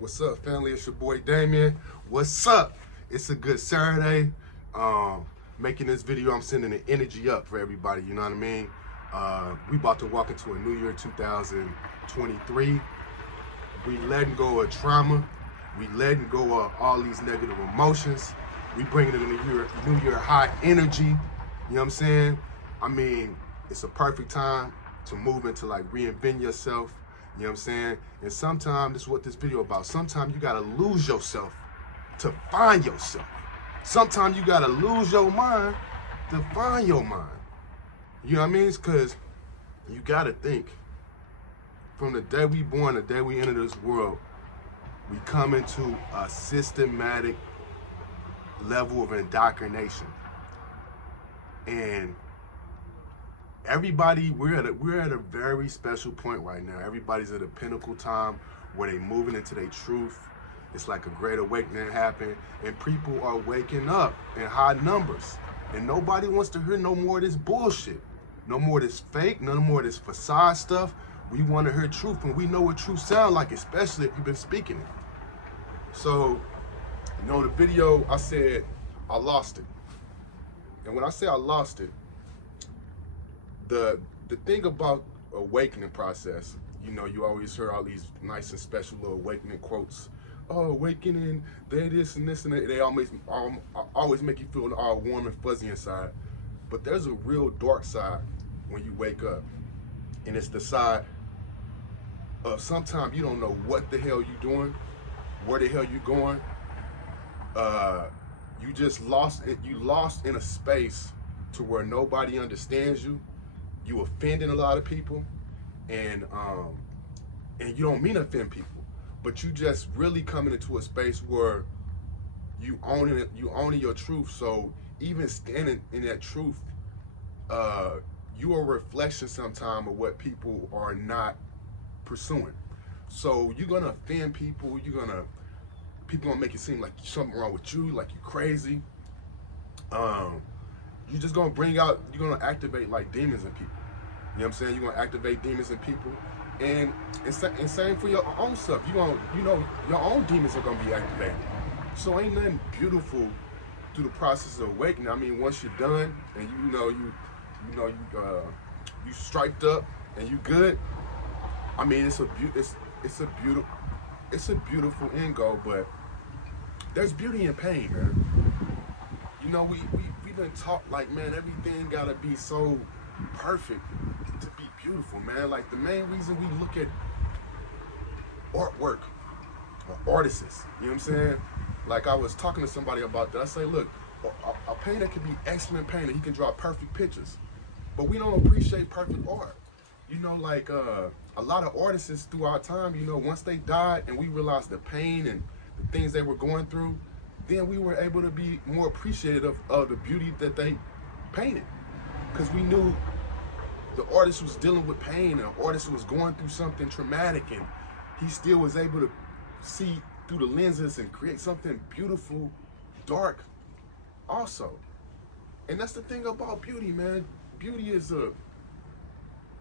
What's up, family? It's your boy Damien. What's up? It's a good Saturday. Making this video, I'm sending the energy up for everybody. You know what I mean? We about to walk into a new year, 2023. We letting go of trauma. We letting go of all these negative emotions. We bringing in a new year high energy. You know what I'm saying? I mean, it's a perfect time to move into like reinvent yourself. You know what I'm saying? And sometimes this is what this video about. Sometimes you gotta lose yourself to find yourself. Sometimes you gotta lose your mind to find your mind. You know what I mean? It's because you gotta think from the day we born, the day we enter this world, we come into a systematic level of indoctrination. And everybody, we're at a very special point right now. Everybody's at a pinnacle time where they moving into their truth. It's like a great awakening happened, and people are waking up in high numbers. And nobody wants to hear no more of this bullshit. No more of this fake, no more of this facade stuff. We want to hear truth, and we know what truth sounds like, especially if you've been speaking it. So, the video, I said I lost it. And when I say I lost it, the thing about awakening process, you always hear all these nice and special little awakening quotes. Oh, awakening, they this and this and that. They always make you feel all warm and fuzzy inside. But there's a real dark side when you wake up. And it's the side of sometimes you don't know what the hell you're doing, where the hell you going. You just lost it. You lost in a space to where nobody understands you. You offending a lot of people, and you don't mean to offend people, but you just really coming into a space where you owning it, you owning your truth. So even standing in that truth, you are a reflection sometime of what people are not pursuing. So you're gonna offend people. People gonna make it seem like something wrong with you, like you're crazy. You're just gonna you're gonna activate like demons in people. You know what I'm saying? You're gonna activate demons in people. And same for your own stuff. Your own demons are gonna be activated. So ain't nothing beautiful through the process of awakening. I mean, once you're done and you striped up and you good, I mean, it's a beautiful end goal, but there's beauty in pain, man. We've been taught like, man, everything gotta be so perfect to be beautiful, man. Like the main reason we look at artwork or artists, you know what I'm saying? Like I was talking to somebody about that. I say, look, a painter can be excellent painter. He can draw perfect pictures, but we don't appreciate perfect art. A lot of artists through our time, once they died and we realized the pain and the things they were going through, then we were able to be more appreciative of the beauty that they painted. Because we knew the artist was dealing with pain, and the artist was going through something traumatic, and he still was able to see through the lenses and create something beautiful, dark also. And that's the thing about beauty, man. Beauty is a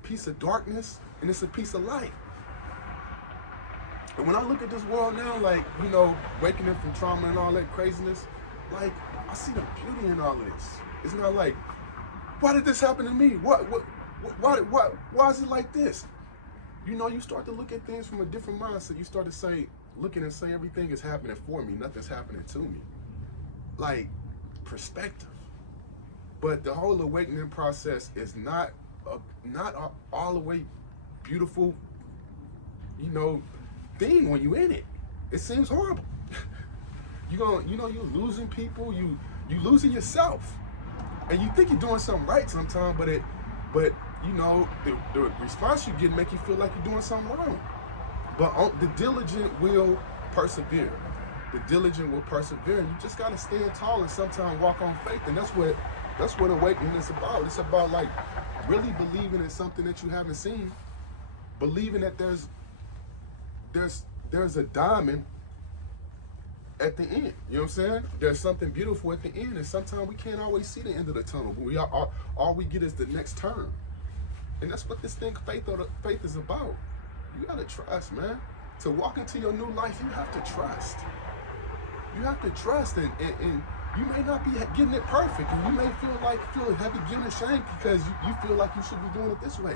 piece of darkness, and it's a piece of light. And when I look at this world now, like, waking up from trauma and all that craziness, like, I see the beauty in all of this. It's not like, why did this happen to me? Why is it like this? You start to look at things from a different mindset. You start to looking and say, everything is happening for me. Nothing's happening to me. Like, perspective. But the whole awakening process is not all the way beautiful, thing when you in it. It seems horrible. You're losing people, you losing yourself. And you think you're doing something right sometimes, but the response you get make you feel like you're doing something wrong. But the diligent will persevere. The diligent will persevere. And you just gotta stand tall and sometimes walk on faith. And that's what awakening is about. It's about like really believing in something that you haven't seen, believing that there's a diamond at the end. You know what I'm saying? There's something beautiful at the end, and sometimes we can't always see the end of the tunnel. But all we get is the next turn, and that's what this thing faith is about. You gotta trust, man. To walk into your new life, you have to trust. You have to trust, and you may not be getting it perfect, and you may feel heavy guilt and shame because you feel like you should be doing it this way.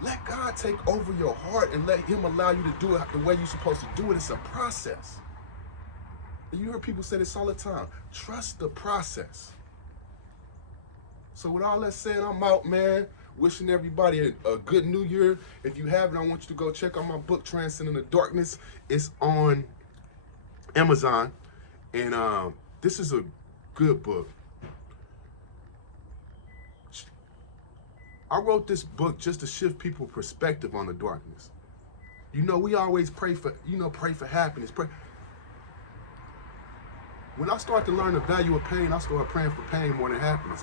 Let God take over your heart and let him allow you to do it the way you're supposed to do it. It's a process. And you hear people say this all the time. Trust the process. So with all that said, I'm out, man. Wishing everybody a good new year. If you haven't, I want you to go check out my book, Transcending the Darkness. It's on Amazon. And this is a good book. I wrote this book just to shift people's perspective on the darkness. You know, we always pray for happiness. When I start to learn the value of pain, I start praying for pain more than happiness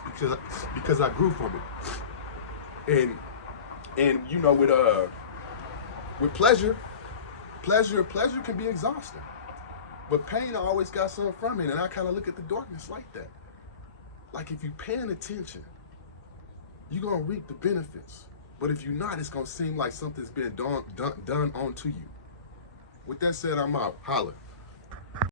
because I grew from it. And you know, with pleasure can be exhausting. But pain, I always got something from it, and I kind of look at the darkness like that. Like if you're paying attention, you're gonna reap the benefits. But if you're not, it's gonna seem like something's been done onto you. With that said, I'm out. Holla.